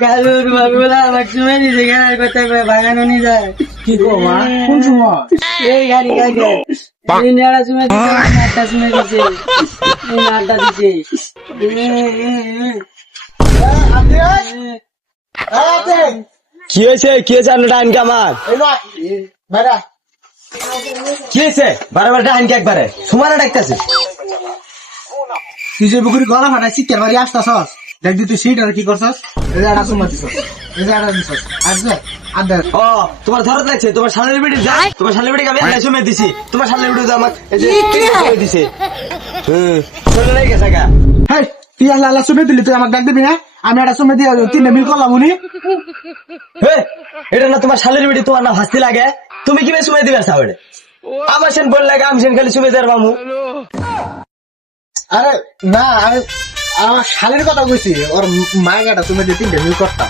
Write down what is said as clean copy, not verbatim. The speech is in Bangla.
কালুর বাবুলা আমার সময় দিছে গাড়ি কোথায় বাগানো নিয়ে যায় কি কো মা কোন সময় এই গাড়ি গাড়ি নেড়া সময় দিছে আটটার সময় দিছে আটটা দিছে কি হয়েছে আপনার ডাইনকে আমার কি হয়েছে বারবার ডাইনকে একবারে সুমানা ডাকতেছে তুই যে বুকুরি গলা ফাটাই চিৎকার মারি আসতাছস দেখবি তুই সিট আর কি করছস এই আড়া সুমা দিছস এই আড়া দিছস আসবে আদা ও তোমার ধরত লাগছে তোমার শালের বিড়ি যায় তোমার শালের বিড়ি আমি আড়াইশো মেয়ে দিছি তোমার শালের বিড়ি তো আমার এই যে দিছে চলে নাই গেছে গা হেই তুই আল্লাহ আল্লাহ সুমে দিলি তুই আমাকে ডাক দিবি না আমি আড়া সুমে দিয়ে তিনটা মিল করলাম উনি এটা না তোমার শালের বিড়ি তোমার না হাসতে লাগে তুমি কি সময় দিবে সাবড়ে আমার সেন বল লাগে আমি সেন খালি সুমে যার মামু আরে না আমি আমার শালের কথা কইছি ওর মায়ের গাটা তুমি দিয়ে তিনটা মিল করতাম